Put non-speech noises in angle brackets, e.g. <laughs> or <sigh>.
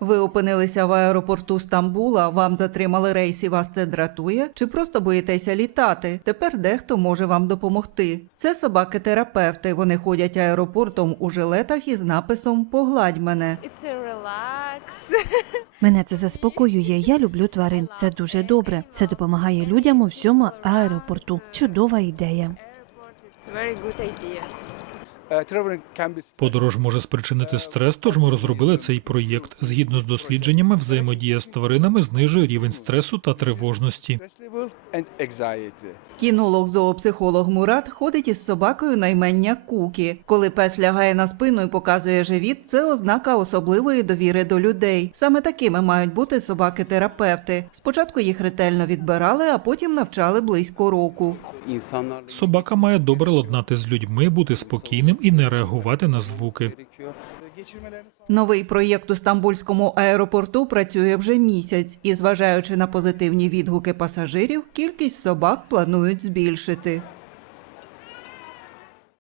Ви опинилися в аеропорту Стамбула, вам затримали рейс і вас це дратує? Чи просто боїтеся літати? Тепер дехто може вам допомогти. Це собаки-терапевти. Вони ходять аеропортом у жилетах із написом Погладь мене. <laughs> Мене це заспокоює. Я люблю тварин. Це дуже добре. Це допомагає людям у всьому аеропорту. Чудова ідея. Подорож може спричинити стрес, тож ми розробили цей проєкт. Згідно з дослідженнями, взаємодія з тваринами знижує рівень стресу та тривожності. Кінолог-зоопсихолог Мурат ходить із собакою на імення Кукі. Коли пес лягає на спину і показує живіт, це ознака особливої довіри до людей. Саме такими мають бути собаки-терапевти. Спочатку їх ретельно відбирали, а потім навчали близько року. Собака має добре ладнати з людьми, бути спокійним і не реагувати на звуки. Новий проєкт у стамбульському аеропорту працює вже місяць, і зважаючи на позитивні відгуки пасажирів, кількість собак планують збільшити.